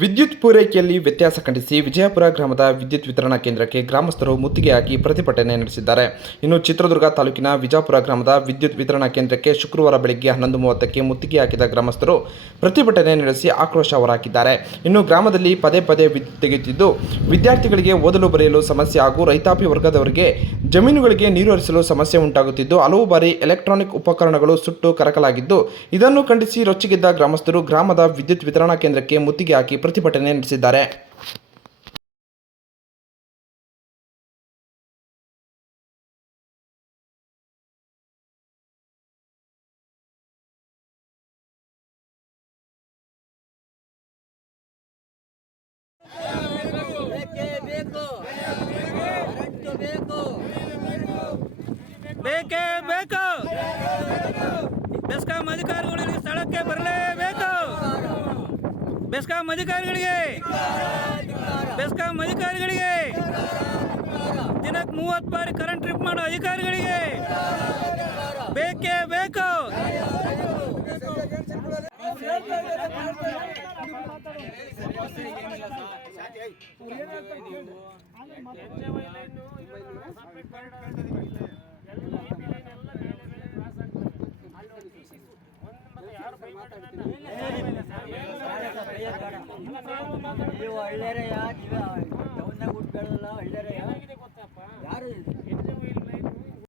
ವಿದ್ಯುತ್ ಪೂರೈಕೆಯಲ್ಲಿ ವ್ಯತ್ಯಾಸ ಖಂಡಿಸಿ ವಿಜಯಪುರ ಗ್ರಾಮದ ವಿದ್ಯುತ್ ವಿತರಣಾ ಕೇಂದ್ರಕ್ಕೆ ಗ್ರಾಮಸ್ಥರು ಮುತ್ತಿಗೆ ಹಾಕಿ ಪ್ರತಿಭಟನೆ ನಡೆಸಿದ್ದಾರೆ. ಇನ್ನು ಚಿತ್ರದುರ್ಗ ತಾಲೂಕಿನ ವಿಜಾಪುರ ಗ್ರಾಮದ ವಿದ್ಯುತ್ ವಿತರಣಾ ಕೇಂದ್ರಕ್ಕೆ ಶುಕ್ರವಾರ ಬೆಳಗ್ಗೆ ಹನ್ನೊಂದು ಮೂವತ್ತಕ್ಕೆ ಮುತ್ತಿಗೆ ಹಾಕಿದ ಗ್ರಾಮಸ್ಥರು ಪ್ರತಿಭಟನೆ ನಡೆಸಿ ಆಕ್ರೋಶ ಹೊರಹಾಕಿದ್ದಾರೆ. ಇನ್ನು ಗ್ರಾಮದಲ್ಲಿ ಪದೇ ಪದೇ ವಿದ್ಯುತ್ ತೆಗೆಯುತ್ತಿದ್ದು, ವಿದ್ಯಾರ್ಥಿಗಳಿಗೆ ಓದಲು ಬರೆಯಲು ಸಮಸ್ಯೆ ಹಾಗೂ ರೈತಾಪಿ ವರ್ಗದವರಿಗೆ ಜಮೀನುಗಳಿಗೆ ನೀರು ಹರಿಸಲು ಸಮಸ್ಯೆ ಉಂಟಾಗುತ್ತಿದ್ದು, ಹಲವು ಬಾರಿ ಎಲೆಕ್ಟ್ರಾನಿಕ್ ಉಪಕರಣಗಳು ಸುಟ್ಟು ಕರಕಲಾಗಿದ್ದು, ಇದನ್ನು ಖಂಡಿಸಿ ರೊಚ್ಚಿಗೆದ್ದ ಗ್ರಾಮಸ್ಥರು ಗ್ರಾಮದ ವಿದ್ಯುತ್ ವಿತರಣಾ ಕೇಂದ್ರಕ್ಕೆ ಮುತ್ತಿಗೆ ಹಾಕಿ ಪ್ರತಿಭಟನೆ ನಡೆಸಿದ್ದಾರೆ. ಬೇಕೇ ಬೇಕು ಕರೆಂಟು ಬೇಕು ಬೇಕೇ ಬೇಕು ಬೆಸ್ಕಾಂ ಅಧಿಕಾರಿಗಳಿಗೆ ಸ್ಥಳಕ್ಕೆ ಬರಲೇಬೇಕು ಬೆಸ್ಕಾಂ ಅಧಿಕಾರಿಗಳಿಗೆ. ಬೆಸ್ಕಾಂ ಅಧಿಕಾರಿಗಳಿಗೆ. ದಿನಕ್ಕೆ ಮೂವತ್ತು ಬಾರಿ ಕರೆಂಟ್ ಟ್ರಿಪ್ ಮಾಡೋ ಅಧಿಕಾರಿಗಳಿಗೆ. ಬೇಕೇ ಬೇಕು. ನೀವು ಹಳ್ಳ್ಯಾರೆಯ ನೀವು ಟೌನ್ನಾಗ ಹುಟ್ಟು ಬೆಳೆದಲ್ಲ ಹಳ್ಳ್ಯಾರೆಯ